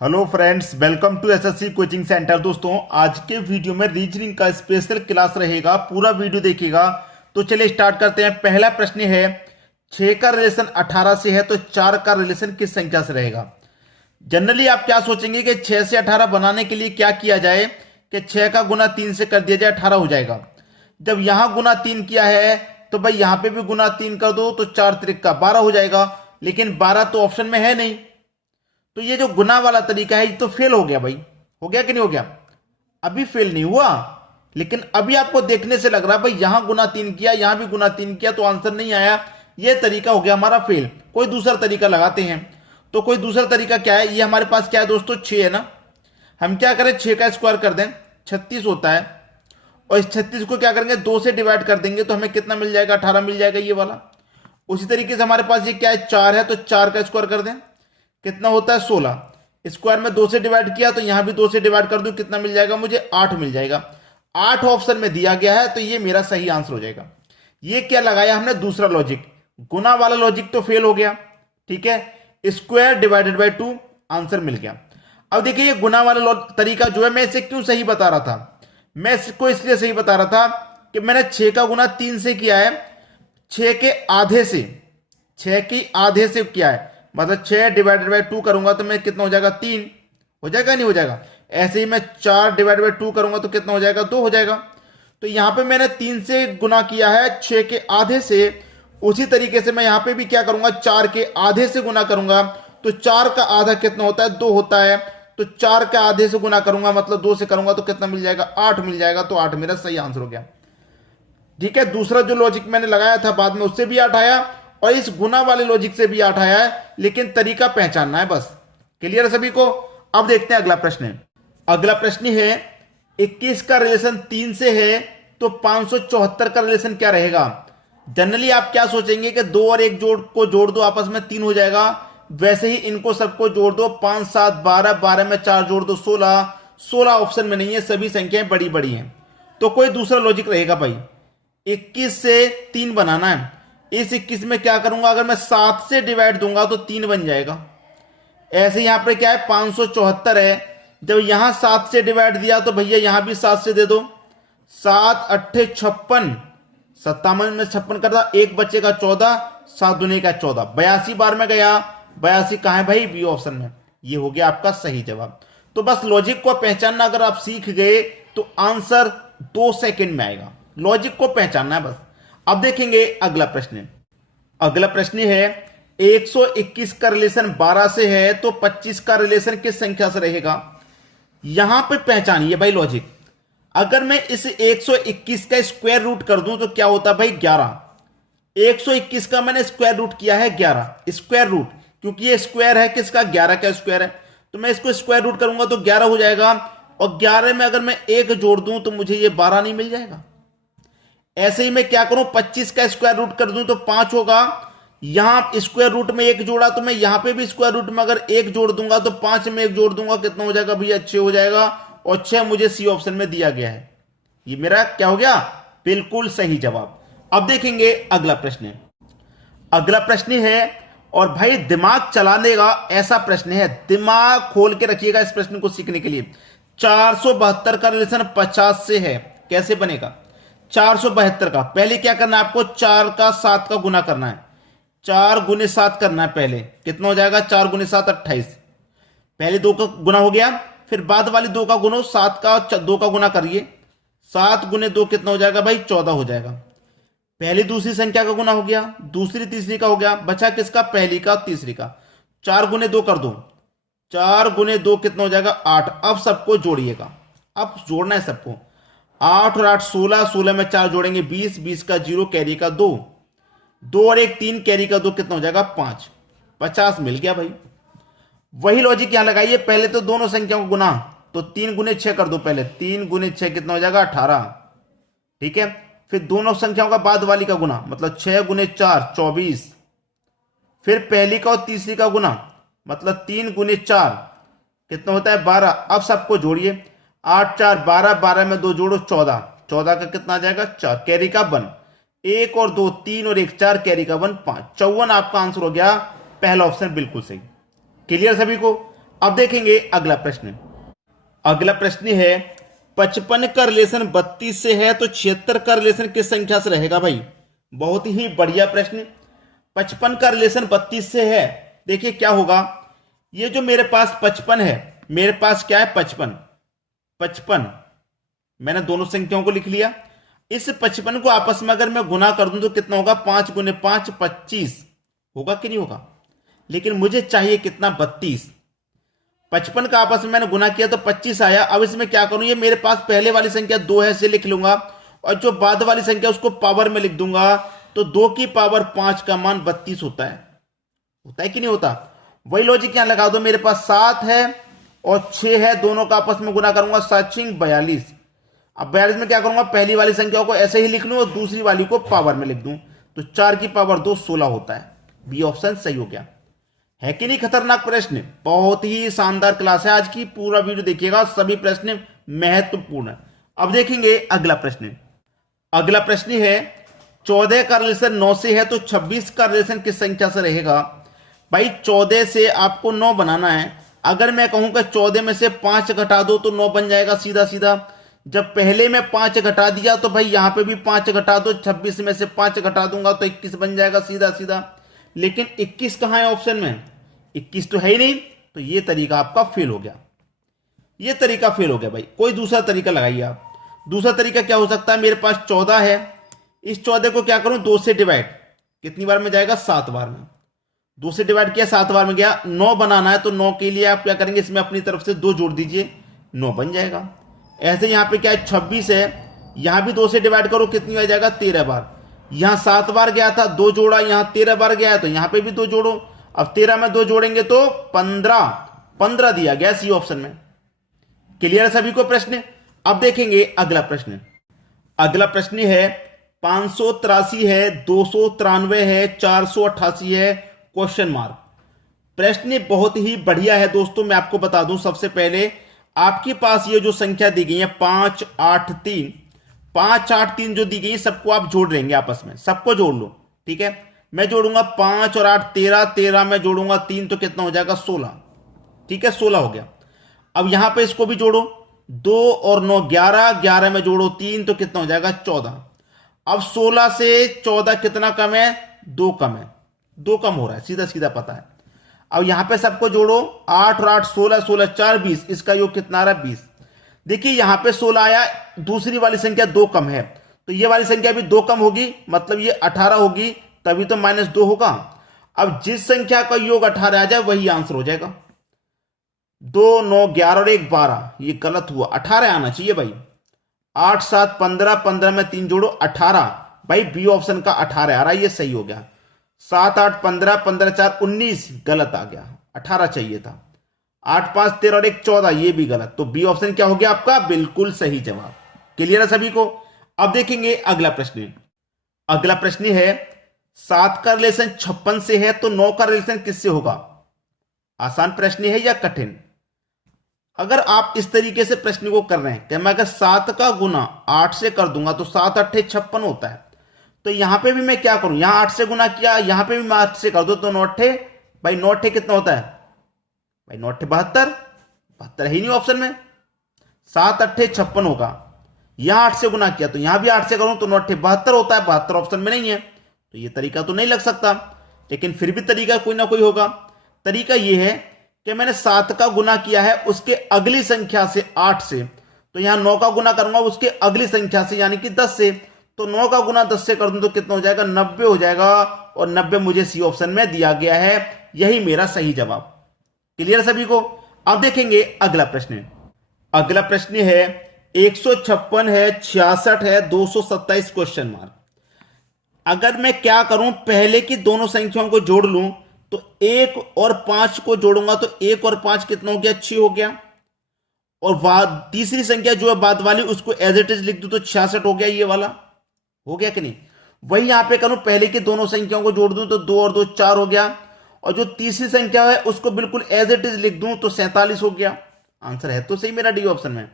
Hello friends, welcome to SSC coaching centre. दोस्तों, आज के वीडियो में रीजनिंग का स्पेशल क्लास रहेगा, पूरा वीडियो देखिएगा। तो चलिए स्टार्ट करते हैं। पहला प्रश्न है, 6 का रिलेशन 18 से है तो 4 का रिलेशन किस संख्या से रहेगा। जनरली आप क्या सोचेंगे कि 6 से 18 बनाने के लिए क्या किया जाए कि 6 का गुना 3 से कर दिया जाए, 18 हो जाएगा। जब यहां गुना 3 किया है तो भाई यहां पे भी गुना 3 कर दो तो 4 त्रिक 12 हो जाएगा। लेकिन 12 तो ऑप्शन में है नहीं, तो ये जो गुना वाला तरीका है ये तो फेल हो गया भाई। हो गया कि नहीं हो गया? अभी फेल नहीं हुआ, लेकिन अभी आपको देखने से लग रहा है भाई यहां गुना 3 किया, यहां भी गुना 3 किया तो आंसर नहीं आया। ये तरीका हो गया हमारा फेल। कोई दूसरा तरीका लगाते हैं। तो कोई दूसरा तरीका क्या है? ये हमारे पास क्या है दोस्तों, 6 है ना। हम क्या करें, 6 का स्क्वायर कर दें, 36 होता है। और इस 36 को क्या करेंगे, 2 से डिवाइड कर देंगे तो हमें कितना मिल जाएगा, 18 मिल जाएगा ये वाला। उसी तरीके से हमारे पास ये क्या है, 4 है, तो 4 का स्क्वायर कर दें, कितना होता है 16। स्क्वायर में 2 से डिवाइड किया तो यहां भी 2 से डिवाइड कर दूं, कितना मिल जाएगा मुझे, 8 मिल जाएगा। 8 ऑप्शन में दिया गया है तो ये मेरा सही आंसर हो जाएगा। ये क्या लगाया हमने, दूसरा लॉजिक। गुना वाला लॉजिक तो फेल हो गया, ठीक है। स्क्वायर डिवाइडेड बाय 2 आंसर मिल गया। अब देखिए ये गुना वाला तरीका जो है, मैं इसे क्यों सही बता रहा था। मैं इसको इसलिए सही बता रहा था कि मैंने 6 का गुना 3 से किया है, 6 के आधे से, 6 की आधे से किया है, मतलब 6 डिवाइडेड बाई 2 करूंगा तो मैं कितना हो जाएगा, 3 हो जाएगा, नहीं हो जाएगा। ऐसे ही मैं 4 डिवाइड बाई 2 करूंगा तो कितना हो जाएगा, 2 हो जाएगा। तो यहां पे मैंने 3 से गुना किया है 6 के आधे से। उसी तरीके से मैं यहां पे भी क्या करूंगा, 4 के आधे से गुना करूंगा तो 4 का आधा कितना होता है, 2 होता है। तो 4 के आधे से गुना करूंगा मतलब 2 से करूंगा तो कितना मिल जाएगा, 8 मिल जाएगा। तो 8 मेरा सही आंसर हो गया, ठीक है। दूसरा जो लॉजिक मैंने लगाया था बाद में उससे भी 8 आया और इस गुना वाले लॉजिक से भी 8 आया है, लेकिन तरीका पहचानना है बस। क्लियर है सभी को? अब देखते हैं अगला प्रश्न। अगला प्रश्न है, 21 का रिलेशन 3 से है तो 574 का रिलेशन क्या रहेगा। जनरली आप क्या सोचेंगे कि 2 और 1 जोड़ को जोड़ दो, आपस में 3 हो जाएगा। वैसे ही इनको सबको जोड़ दो, 5 7 12, 12 में 4 जोड़ दो 16। 16 ऑप्शन में नहीं है, सभी संख्याएं बड़ी बड़ी हैं। तो कोई दूसरा लॉजिक रहेगा भाई। 21 से 3 बनाना है। इस 21 में क्या करूंगा, अगर मैं 7 से डिवाइड दूंगा तो 3 बन जाएगा। ऐसे यहां पर क्या है, 574 है। जब यहां 7 से डिवाइड दिया तो भैया यहां भी 7 से दे दो। 7 8 56, 57 में 56 करता, एक बच्चे का 14, 7 दूनी का 14, 82 बार में गया। 82 कहां है भाई, बी ऑप्शन में। ये हो गया आपका सही जवाब। तो बस लॉजिक को पहचानना अगर आप सीख गए तो आंसर 2 सेकंड में आएगा। लॉजिक को पहचानना है बस। अब देखेंगे अगला प्रश्न। अगला प्रश्न है, 121 का रिलेशन 12 से है तो 25 का रिलेशन किस संख्या से रहेगा। यहां पे पहचानिए भाई लॉजिक। अगर मैं इस 121 का स्क्वायर रूट कर दूं तो क्या होता है भाई, 11। 121 का मैंने स्क्वायर रूट किया है 11, स्क्वायर रूट, क्योंकि ये स्क्वायर है किसका, 11 का स्क्वायर है। तो मैं इसको स्क्वायर रूट करूंगा तो 11 हो जाएगा। और 11 में अगर मैं 1 जोड़ दूं तो मुझे ये 12 नहीं मिल जाएगा। ऐसे ही मैं क्या करूं, 25 का स्क्वायर रूट कर दूं तो 5 होगा। यहां स्क्वायर रूट में 1 जोड़ा तो मैं यहां पे भी स्क्वायर रूट में अगर 1 जोड़ दूंगा तो 5 में 1 जोड़ दूंगा, कितना हो जाएगा भैया, 6 हो जाएगा। और 6 मुझे सी ऑप्शन में दिया गया है। ये मेरा क्या हो गया, बिल्कुल सही जवाब। अब देखेंगे अगला प्रश्न। अगला प्रश्न है, और भाई दिमाग चलाने का ऐसा प्रश्न है, दिमाग खोल के रखिएगा इस प्रश्न को सीखने के लिए। 472 का रिलेशन 50 से है, कैसे बनेगा। 472 का पहले क्या करना है आपको, 4 का 7 का गुना करना है। 4 गुने 7 करना है पहले, कितना हो जाएगा, 4 गुने 7 28। पहले 2 का गुना हो गया, फिर बाद वाली 2 का गुना, 7 का 2 का गुना करिए। 7 गुने 2 कितना हो जाएगा भाई, 14 हो जाएगा। पहली दूसरी संख्या का गुना हो गया, दूसरी तीसरी का हो गया, बचा किसका, पहली का तीसरी का। 4 गुने 2 कर दो, 4 गुने 2 कितना हो जाएगा, 8। अब सबको जोड़िएगा, अब जोड़ना है सबको। 8 और 8 16, 16 में 4 जोड़ेंगे 20, 20 का 0, कैरी का 2, 2 और 1 3, कैरी का 2 कितना हो जाएगा 5, 50 मिल गया भाई। वही लॉजिक यहां लगाइए, पहले तो दोनों संख्याओं को गुना, तो 3 गुने 6 कर दो पहले, 3 गुने 6 कितना हो जाएगा 18, ठीक है। फिर दोनों संख्याओं का बाद वाली का गुना, मतलब 6 गुने 4 24। फिर पहली का और तीसरी का गुना, मतलब 3 गुने 4 कितना होता है 12। अब सबको जोड़िए, 8 4 12, 12 में 2 जोड़ो 14, 14 का कितना आ जाएगा 4, कैरी का 1, 1 और 2 3 और 1 4, कैरी का 1 5, 54 आपका आंसर हो गया। पहला ऑप्शन बिल्कुल सही। क्लियर सभी को? अब देखेंगे अगला प्रश्न। अगला प्रश्न है 55 का रिलेशन 32 से है तो 76 का रिलेशन किस संख्या से रहेगा भाई। बहुत ही बढ़िया प्रश्न। 55 का रिलेशन 32 से है। देखिए क्या होगा, ये जो मेरे पास 55 है, मेरे पास क्या है 55 मैंने दोनों संख्याओं को लिख लिया। इस 55 को आपस में अगर मैं गुना कर दूं तो कितना होगा, 5 गुने 5 25 होगा कि नहीं होगा। लेकिन मुझे चाहिए कितना, 32। 55 का आपस में मैंने गुना किया तो 25 आया। अब इसमें क्या करूं, ये मेरे पास पहले वाली संख्या 2 है, इसे लिख लूंगा और जो बाद वाली संख्या उसको पावर में लिख दूंगा। तो 2 की पावर 5 का मान 32 होता है कि नहीं होता। वही लॉजिक यहां लगा दो, मेरे पास 7 है और 6 है, दोनों का आपस में गुना करूंगा, 7 42। अब 42 में क्या करूंगा, पहली वाली संख्या को ऐसे ही लिख लूं और दूसरी वाली को पावर में लिख दूं। तो 4 की पावर 2 16 होता है। बी ऑप्शन सही हो गया। है कि नहीं खतरनाक प्रश्न। बहुत ही शानदार क्लास है आज की, पूरा वीडियो देखिएगा, सभी प्रश्न महत्वपूर्ण है। अब देखेंगे अगला प्रश्न। अगला प्रश्न है 14 का रिलेशन 9 से है तो 26 का रिलेशन किस संख्या से रहेगा। भाई 14 से आपको 9 बनाना है। अगर मैं कहूं कि 14 में से 5 घटा दो तो 9 बन जाएगा सीधा सीधा। जब पहले में 5 घटा दिया तो भाई यहां पे भी 5 घटा दो, 26 में से 5 घटा दूंगा तो 21 बन जाएगा सीधा सीधा। लेकिन 21 कहां है ऑप्शन में, 21 तो है ही नहीं। तो ये तरीका आपका फेल हो गया, ये तरीका फेल हो गया भाई। कोई दूसरा तरीका लगाइए आप। दूसरा तरीका क्या हो सकता है, मेरे पास 14 है, इस 14 को क्या करूं, 2 से डिवाइड, कितनी बार में जाएगा, 7 बार में। 2 से डिवाइड किया, 7 बार में गया। 9 बनाना है तो 9 के लिए आप क्या करेंगे, इसमें अपनी तरफ से 2 जोड़ दीजिए, 9 बन जाएगा। ऐसे यहां पे क्या है, 26 है, यहां भी 2 से डिवाइड करो, कितनी बार जाएगा, 13 बार। यहां 7 बार गया था, 2 जोड़ा, यहां 13 बार गया है तो यहां पे भी 2 जोड़ो। अब 13 में 2 जोड़ेंगे तो 15 दिया गया सी ऑप्शन में। क्लियर है सभी को प्रश्न। अब देखेंगे अगला प्रश्न। अगला प्रश्न है 583 है, 293 है, 488 है, क्वेश्चन मार्क। प्रश्न बहुत ही बढ़िया है दोस्तों। मैं आपको बता दूं, सबसे पहले आपके पास ये जो संख्या दी गई है 583 जो दी गई है, सबको आप जोड़ लेंगे आपस में, सबको जोड़ लो। ठीक है, मैं जोड़ूंगा 5 और 8 13, 13 में जोड़ूंगा 3 तो कितना हो जाएगा, 16। ठीक है, 16 हो गया। अब यहां पे इसको भी जोड़ो, 2 और 9 11, 11 में जोड़ो 3 तो कितना हो जाएगा, 14। अब 16 से 14 कितना कम है, 2 कम है, 2 कम हो रहा है, सीधा सीधा पता है। अब यहां पे सबको जोड़ो, 8 और 8 16, 16 4 20, इसका योग कितना आ रहा है, 20। देखिए यहां पे 16 आया, दूसरी वाली संख्या 2 कम है तो ये वाली संख्या भी 2 कम होगी, मतलब ये 18 होगी, तभी तो -2 होगा। अब जिस संख्या का योग 18 आ जाए वही आंसर हो जाएगा। 2 9 11 और 1 12, ये गलत हुआ, 18 आना चाहिए भाई। 8 7 15, 15 में 3 जोड़ो 18, भाई बी ऑप्शन का 18 आ रहा है, ये सही हो गया। 7 8 15, 15 4 19, गलत आ गया, 18 चाहिए था। 8 5 13 और 1 14, ये भी गलत। तो बी ऑप्शन क्या हो गया आपका, बिल्कुल सही जवाब। क्लियर है सभी को। अब देखेंगे अगला प्रश्न। अगला प्रश्न है 7 का रिलेशन 56 से है तो 9 का रिलेशन किससे होगा। आसान प्रश्न है या कठिन। अगर आप इस तरीके से प्रश्न को कर रहे हैं कि मैं अगर 7 का गुना 8 से कर दूंगा तो 7 8 56 होता है, तो यहां पे भी मैं क्या करूं, यहां 8 से गुना किया, यहां पे भी मैं 8 से कर दो तो 9 8, भाई 9 8 कितना होता है, भाई 9 8 72, 72 ही नहीं ऑप्शन में। 7 8 56 होगा, यहां 8 से गुना किया तो यहां भी 8 से करूं तो 9 8 72 होता है, 72 ऑप्शन में नहीं है। तो ये तरीका तो नहीं लग सकता, लेकिन फिर भी तरीका कोई ना कोई होगा। तरीका ये है कि मैंने 7 का गुना किया है उसके अगली संख्या से 8 से, तो यहां 9 का गुना करूंगा उसके अगली संख्या से यानी कि 10 से, तो 9 का गुना 10 से कर दूं तो कितना हो जाएगा, 90 हो जाएगा। और 90 मुझे सी ऑप्शन में दिया गया है, यही मेरा सही जवाब। क्लियर सभी को। अब देखेंगे अगला प्रश्न। अगला प्रश्न है 156 है, 66 है, 227 क्वेश्चन मार्क। अगर मैं क्या करूं, पहले की दोनों संख्याओं को जोड़ लूं तो 1 और 5 को जोड़ूंगा तो 1 और 5 कितना हो गया, 6 हो गया। और तीसरी संख्या जो है बाद वाली उसको एज इट इज लिख दूं तो 66 हो गया, ये वाला हो गया कि नहीं। वही यहां पे करूं, पहले की दोनों संख्याओं को जोड़ दूं तो 2 और 2 4 हो गया, और जो तीसरी संख्या है उसको बिल्कुल एज इट इज लिख दूं तो 47 हो गया। आंसर है तो सही मेरा डी ऑप्शन में।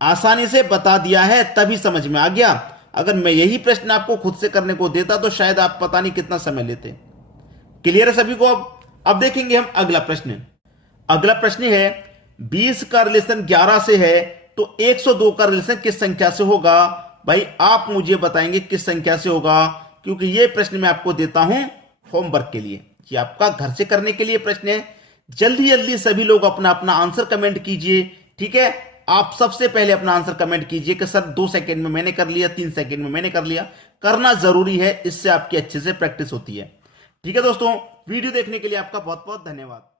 आसानी से बता दिया है तभी समझ में आ गया। अगर मैं यही प्रश्न आपको खुद से करने को देता तो शायद आप पता नहीं कितना समय लेते। क्लियर है सभी को। अब देखेंगे हम अगला प्रश्न। अगला प्रश्न है 20 का रिलेशन 11 से है तो 102 का रिलेशन किस संख्या से होगा? भाई आप मुझे बताएंगे किस संख्या से होगा, क्योंकि यह प्रश्न मैं आपको देता हूं होमवर्क के लिए, कि आपका घर से करने के लिए प्रश्न है। जल्दी जल्दी सभी लोग अपना अपना आंसर कमेंट कीजिए, ठीक है। आप सबसे पहले अपना आंसर कमेंट कीजिए कि सर 2 सेकंड में मैंने कर लिया, 3 सेकंड में मैंने कर लिया। करना जरूरी है, इससे आपकी अच्छे से प्रैक्टिस होती है। ठीक है दोस्तों, वीडियो देखने के लिए आपका बहुत बहुत धन्यवाद।